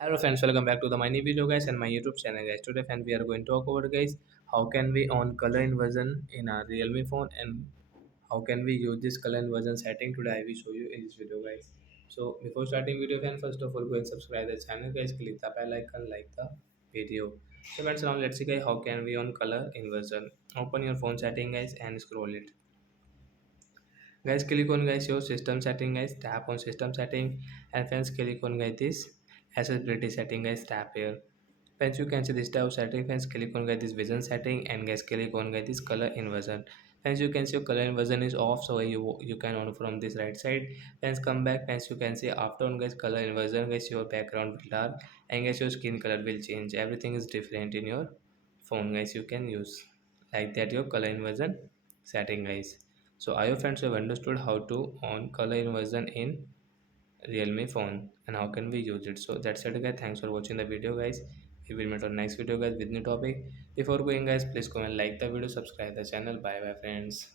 Hello friends, welcome back to the my new video guys and my YouTube channel guys. Today friend we are going to talk about guys how can we on color inversion in our Realme phone and how can we use this color inversion setting. Today I will show you in this video guys. So before starting video friend, first of all go and subscribe the channel guys, click the bell icon, like the video. So friends, now let's see guys how can we on color inversion. Open your phone setting guys and scroll it. Guys, click on guys your system setting guys, tap on system setting, and friends click on guys this accessibility setting guys, tap here. Friends, you can see this type of setting. Friends, click on guys this vision setting, and guys click on guys this color inversion. Friends, you can see your color inversion is off, so you can on from this right side. Friends, come back. Friends, you can see after on guys color inversion guys your background will dark, and guys your skin color will change. Everything is different in your phone guys. You can use like that your color inversion setting guys. So I hope friends have understood how to on color inversion in Realme phone and how can we use it. So that's it guys. Thanks for watching the video guys. We will meet on next video guys with new topic. Before going guys, please comment, like the video, subscribe the channel. Bye bye friends.